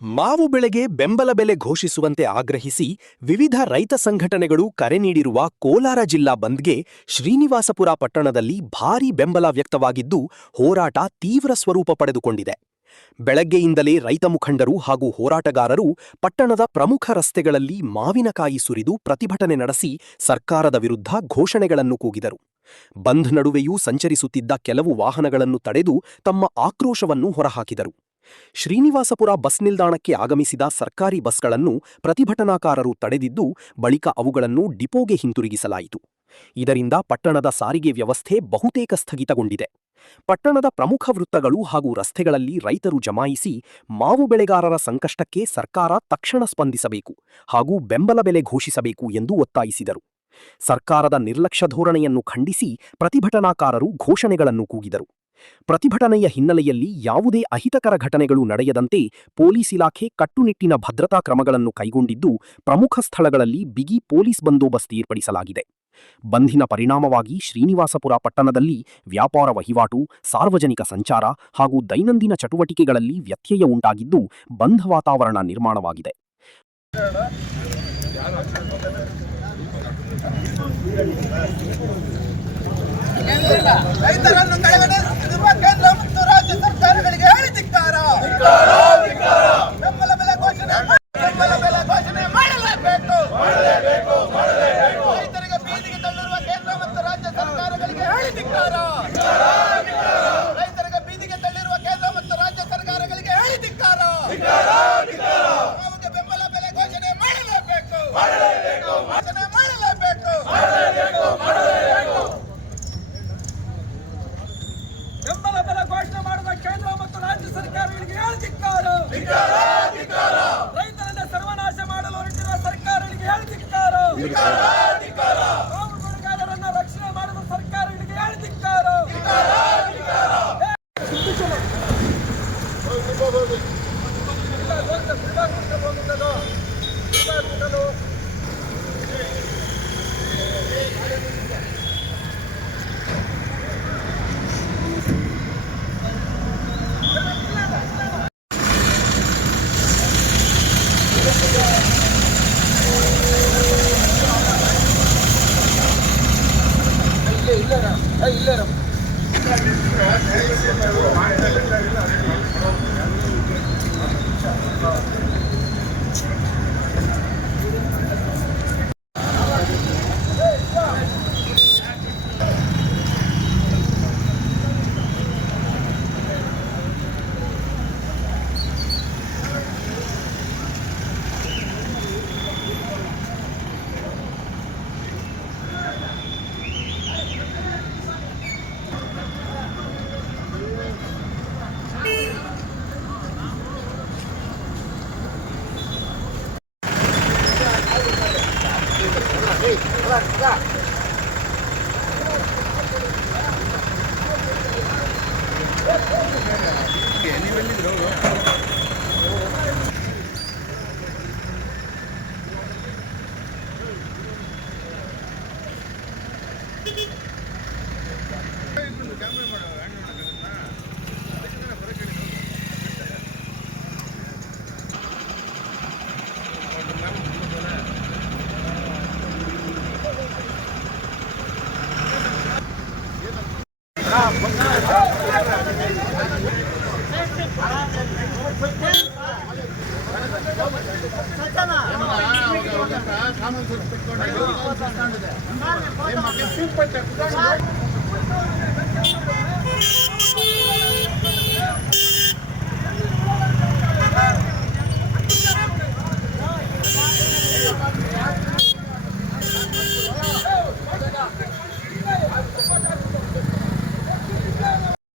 ಮಾವು ಬೆಳೆಗೆ ಬೆಂಬಲ ಬೆಲೆ ಘೋಷಿಸುವಂತೆ ಆಗ್ರಹಿಸಿ ವಿವಿಧ ರೈತ ಸಂಘಟನೆಗಳು ಕರೆ ನೀಡಿರುವ ಕೋಲಾರ ಜಿಲ್ಲಾ ಬಂದ್ಗೆ ಶ್ರೀನಿವಾಸಪುರ ಪಟ್ಟಣದಲ್ಲಿ ಭಾರೀ ಬೆಂಬಲ ವ್ಯಕ್ತವಾಗಿದ್ದು ಹೋರಾಟ ತೀವ್ರ ಸ್ವರೂಪ ಪಡೆದುಕೊಂಡಿದೆ. ಬೆಳಗ್ಗೆಯಿಂದಲೇ ರೈತ ಮುಖಂಡರು ಹಾಗೂ ಹೋರಾಟಗಾರರು ಪಟ್ಟಣದ ಪ್ರಮುಖ ರಸ್ತೆಗಳಲ್ಲಿ ಮಾವಿನಕಾಯಿ ಸುರಿದು ಪ್ರತಿಭಟನೆ ನಡೆಸಿ ಸರ್ಕಾರದ ವಿರುದ್ಧ ಘೋಷಣೆಗಳನ್ನು ಕೂಗಿದರು. ಬಂದ್ ನಡುವೆಯೂ ಸಂಚರಿಸುತ್ತಿದ್ದ ಕೆಲವು ವಾಹನಗಳನ್ನು ತಡೆದು ತಮ್ಮ ಆಕ್ರೋಶವನ್ನು ಹೊರಹಾಕಿದರು. ಶ್ರೀನಿವಾಸಪುರ ಬಸ್ ನಿಲ್ದಾಣಕ್ಕೆ ಆಗಮಿಸಿದ ಸರ್ಕಾರಿ ಬಸ್ಗಳನ್ನು ಪ್ರತಿಭಟನಾಕಾರರು ತಡೆದಿದ್ದು, ಬಳಿಕ ಅವುಗಳನ್ನು ಡಿಪೋಗೆ ಹಿಂತಿರುಗಿಸಲಾಯಿತು. ಇದರಿಂದ ಪಟ್ಟಣದ ಸಾರಿಗೆ ವ್ಯವಸ್ಥೆ ಬಹುತೇಕ ಸ್ಥಗಿತಗೊಂಡಿದೆ. ಪಟ್ಟಣದ ಪ್ರಮುಖ ವೃತ್ತಗಳು ಹಾಗೂ ರಸ್ತೆಗಳಲ್ಲಿ ರೈತರು ಜಮಾಯಿಸಿ ಮಾವು ಬೆಳೆಗಾರರ ಸಂಕಷ್ಟಕ್ಕೆ ಸರ್ಕಾರ ತಕ್ಷಣ ಸ್ಪಂದಿಸಬೇಕು ಹಾಗೂ ಬೆಂಬಲ ಬೆಲೆ ಘೋಷಿಸಬೇಕು ಎಂದು ಒತ್ತಾಯಿಸಿದರು. ಸರ್ಕಾರದ ನಿರ್ಲಕ್ಷ್ಯ ಧೋರಣೆಯನ್ನು ಖಂಡಿಸಿ ಪ್ರತಿಭಟನಾಕಾರರು ಘೋಷಣೆಗಳನ್ನು ಕೂಗಿದರು. ಪ್ರತಿಭಟನೆಯ ಹಿನ್ನೆಲೆಯಲ್ಲಿ ಯಾವುದೇ ಅಹಿತಕರ ಘಟನೆಗಳು ನಡೆಯದಂತೆ ಪೊಲೀಸ್ ಇಲಾಖೆ ಕಟ್ಟುನಿಟ್ಟಿನ ಭದ್ರತಾ ಕ್ರಮಗಳನ್ನು ಕೈಗೊಂಡಿದ್ದು, ಪ್ರಮುಖ ಸ್ಥಳಗಳಲ್ಲಿ ಬಿಗಿ ಪೊಲೀಸ್ ಬಂದೋಬಸ್ತ್ ಏರ್ಪಡಿಸಲಾಗಿದೆ. ಬಂಧಿನ ಪರಿಣಾಮವಾಗಿ ಶ್ರೀನಿವಾಸಪುರ ಪಟ್ಟಣದಲ್ಲಿ ವ್ಯಾಪಾರ ವಹಿವಾಟು, ಸಾರ್ವಜನಿಕ ಸಂಚಾರ ಹಾಗೂ ದೈನಂದಿನ ಚಟುವಟಿಕೆಗಳಲ್ಲಿ ವ್ಯತ್ಯಯ ಉಂಟಾಗಿದ್ದು, ಬಂಧ ವಾತಾವರಣ ನಿರ್ಮಾಣವಾಗಿದೆ. ರೈತರನ್ನು ಕಡೆಗಣಿಸುತ್ತಿರುವ ಕೇಂದ್ರ ಮತ್ತು ರಾಜ್ಯ ಸರ್ಕಾರಗಳಿಗೆ ಹೇಳಿ ಧಿಕ್ಕಾರ. ಬೆಂಬಲ ಬೆಲೆ ಘೋಷಣೆ ಮಾಡಲೇಬೇಕು. ರೈತರಿಗೆ ಬೀದಿಗೆ ತಳ್ಳಿರುವ ಕೇಂದ್ರ ಮತ್ತು ರಾಜ್ಯ ಸರ್ಕಾರಗಳಿಗೆ ಹೇಳಿ ಧಿಕ್ಕಾರ. ರೈತರಿಗೆ ಬೀದಿಗೆ ತಳ್ಳಿರುವ ಕೇಂದ್ರ ಮತ್ತು ರಾಜ್ಯ ಸರ್ಕಾರಗಳಿಗೆ ಹೇಳಿ ಧಿಕ್ಕಾರ. ನಮಗೆ ಬೆಂಬಲ ಬೆಲೆ ಘೋಷಣೆ ಮಾಡಲೇಬೇಕು. ಬೆಂಬಲ ಬೆಲೆ ಘೋಷಣೆ ಮಾಡುವ ಕೇಂದ್ರ ಮತ್ತು ರಾಜ್ಯ ಸರ್ಕಾರಗಳಿಗೆ ಹೇಳಿ ಧಿಕ್ಕಾರ. ರೈತರನ್ನ ಸರ್ವನಾಶ ಮಾಡಲು ಹೊರಟಿರುವ ಸರ್ಕಾರಗಳಿಗೆ ಹೇಳಿ ಧಿಕ್ಕಾರ. ಮಾವು ಬೆಳೆಗಾರರನ್ನ ರಕ್ಷಣೆ ಮಾಡುವ ಸರ್ಕಾರಗಳಿಗೆ ಹೇಳಿ ಧಿಕ್ಕಾರ.